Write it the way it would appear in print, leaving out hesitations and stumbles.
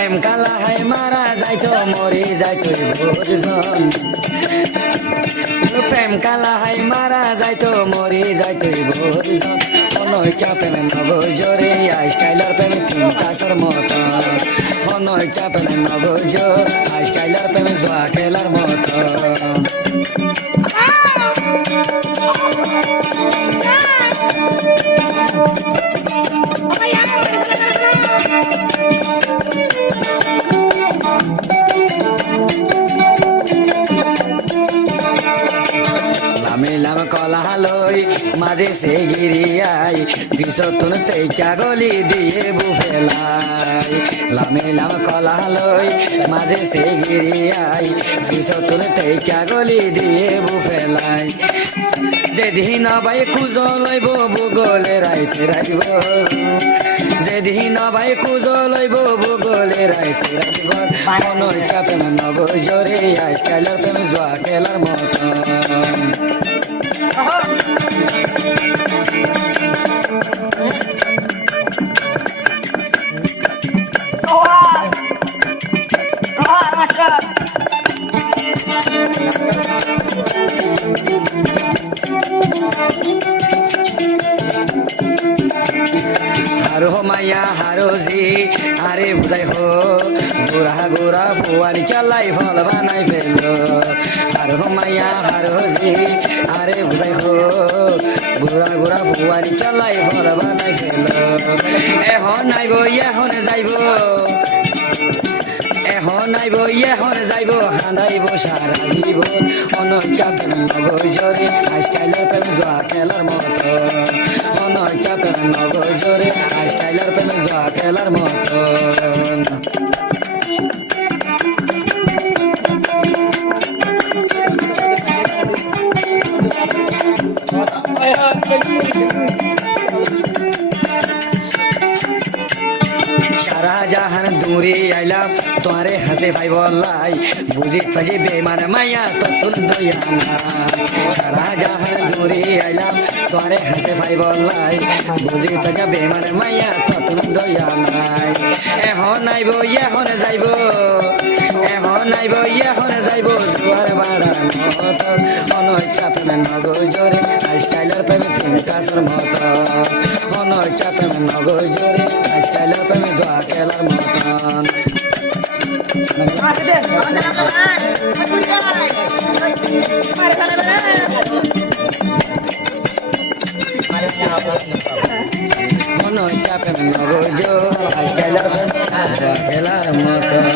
প্রেম কালা হাই মারা যাইতো মরি যাইতো ভোজন প্রেম কালা হাই মারা যাইতো মরি যাইতো ভোজন অনৈকা প্রেম নবজরে আইসকাইলার প্রেম তিন কাসর মত অনৈকা প্রেম নবজ আইসকাইলার প্রেম দোয়া খেলার মত লামিলাম কলা লই মাঝে সে গিরিয়াই বিষতুন তেইচা গলি দিয়ে বুফেলাই লামিলাম কলা লই মাঝে সে গিরিয়াই বিষতুন তেইচা গলি দিয়ে বুফেলাই যেদিন ভাই খুঁজ লইব ভূগোলে রাইতে রাখব যেদিন ভাই খুঁজ লইব ভূগোলে রাইতে রাখব অনৈকা প্রেম নবজরে আজকালের প্রেম জোয়া খেলার মত হারো মাইয়া হারো জি আরে বুঝাই হো গোরা গোরা ফুয়ারি চালাই ফল বানাই ফেলো হারো মাইয়া হারো জি আরে বুঝাই হো গোরা গোরা ফুয়ারি চালাই ফল বানাই ফেলো এখন নাইব এখন যাইব এখন নাইব এখন যাইব হানাইব সারা জীবন অনৈকা প্রেম নবজরে আজকালের প্রেম জোয়া খেলার মত অনৈকা প্রেম নবজরে আজকালের প্রেম জোয়া খেলার মত সারা জাহান দূরে আইলাম তোরে হাসে ভাই বললাই বুঝি থাকি বেমান মাইয়া ততুল দয়া সারা জাহান দূরে আইলাম তোরে হাসে ভাই বললাই বুঝি থাকা বেমান মাইয়া ততুল দয়া নাই এখন নাইব এখন যাইব এখন নাইব এখন যাইব জোয়ার বাড়ার মত অনৈকা প্রেম নবজরে আজকালের প্রেম তিন কাসর মত অনৈকা প্রেম নবজরে আজকালের প্রেম জোয়া খেলার মতন অনৈকা প্রেম নবজ আজকালের প্রেম জোয়া খেলার মতন